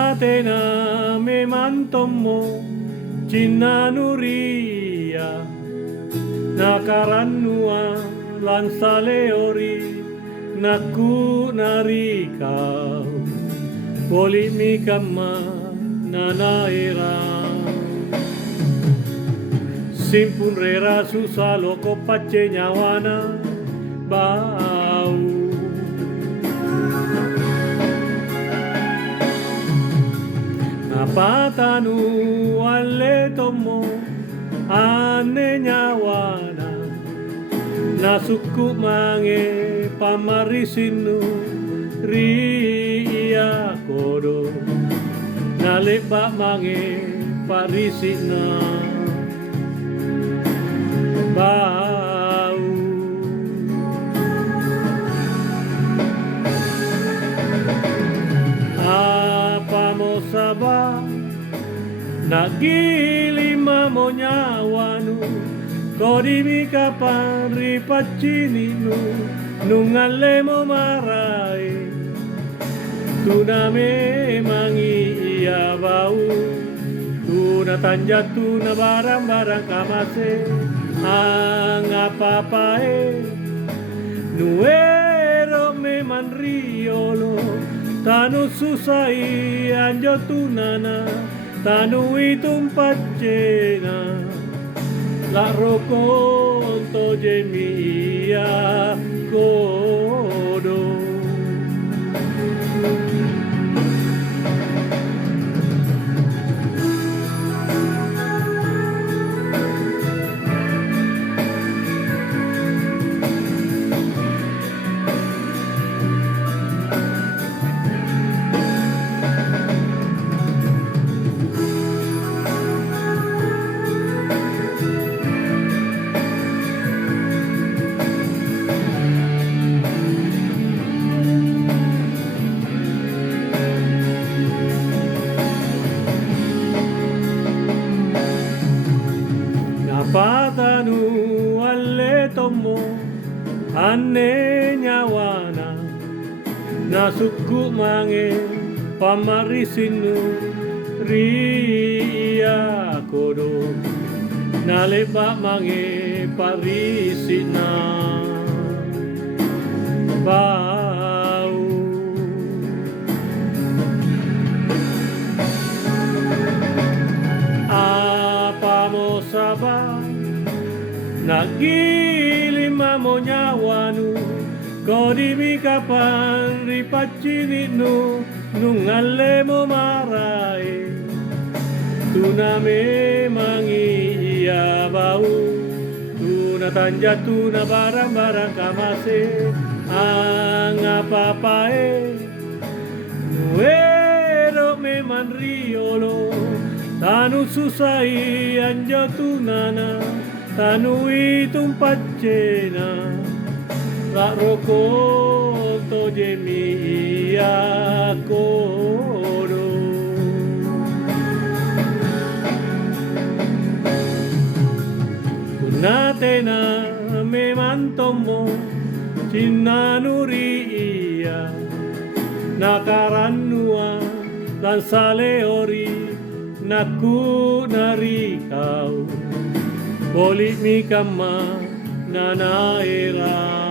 Natena me mantomo Cinanuria Nakaranua Lansaleori Naku narikau Poli mi kama nanaira Simpun rera susah loko pace nyawana bau Napatanu ale tomo ane nyawana Nasuku mange pamarisinu ria kodo Nalepa mange parisina bau Apa mo sabah Nagilima mo nyawanu Kodimi kapan ripaccininu Nungale mo marai Tuna memang iya bau Tuna tanjat tuna barang-barang kamase Ang apa-apae Nuero memang riolo Tanu susai anjo tunana Tanu itum pacena La rokonto jemia kodo Patanu alle tomo ane nyawana Nasuku mange pamarisinu ria kodo Nalepa mange parisina bau Apa mo sabah Nagilima mo nyawanu Kodimi kapan ripaccininu Nungale mo marai Tuna memang iya bau Tuna tanjat tuna barang-barang kamase Ang apa-apae Nuero memang riolo Tanu susai anjo tunana Tanu itum pacena La rokonto jemia kodo Natena me mantomo Cinanuria Nakaranua Lansaleori Naku narikau Poli mi kama nanaira